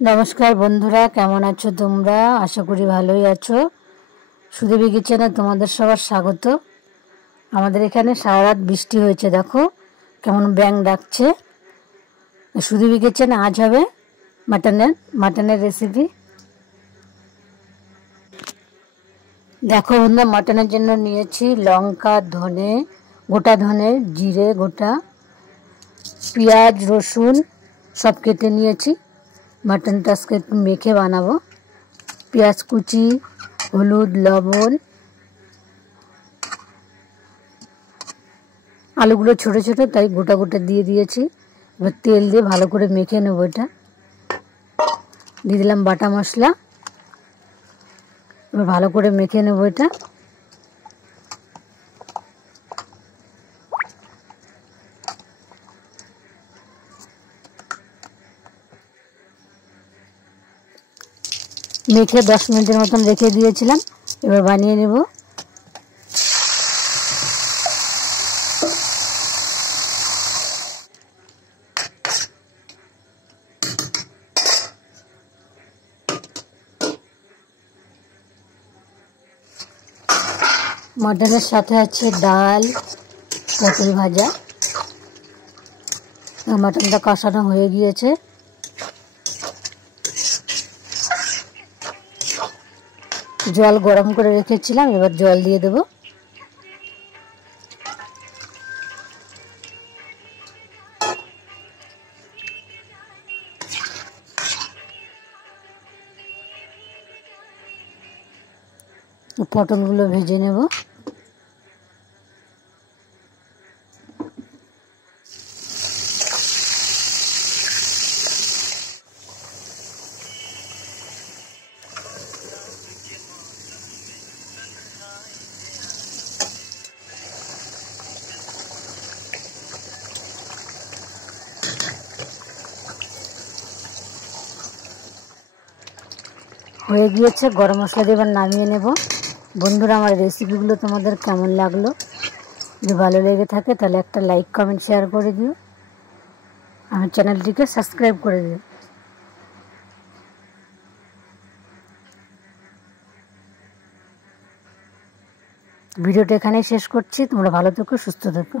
नमस्कार बंधुरा केमन आछो तोमरा आशा करी भालोई आछो। सुदेवी किचेने तोमादेर सबार स्वागत। आमादेर एखाने सारा रात बिस्टी हयेछे, देखो केमन ब्यांग डाकछे। सुदेवी किचेने आज होबे माटनेर रेसिपि। देखो बंधुरा माटनेर जन्य नियेछि लंका धने गोटा धने जिरे गोटा पेঁয়াজ रसुन सब केटे नियेछि। मटनटा आजके एकटु मेखे बानाबो। पेঁয়াজ कुचि हलुद लवण आलुगुलो छोटो छोटो ताई गोटा गोटा दिए दिएछि। एबार तेल दिए भालो करे मेखे नेब। এটা দিয়ে দিলাম বাটা মশলা। এবার ভালো করে মেখে নেব। এটা মেখে 10 মিনিটের মতন রেখে দিয়েছিলাম। এবার বানিয়ে নেব। मटनेर साथे आछे डाल पटल भाजा। मटनटा कषानो हये गियेछे। जल गरम करे रेखेছিলাম, এবার জল দিয়ে দেব। পটলগুলো ভেজে নেব। হয়ে গিয়েছে, গরম মশলা দিয়ে এবার নামিয়ে নেব। বন্ধুরা আমার রেসিপিগুলো তোমাদের কেমন লাগলো? যদি ভালো লেগে থাকে তাহলে একটা লাইক কমেন্ট শেয়ার করে দিও। আমার চ্যানেলটিকে সাবস্ক্রাইব করে দিও। ভিডিওটা এখানেই শেষ করছি। তোমরা ভালো থেকো, সুস্থ থেকো।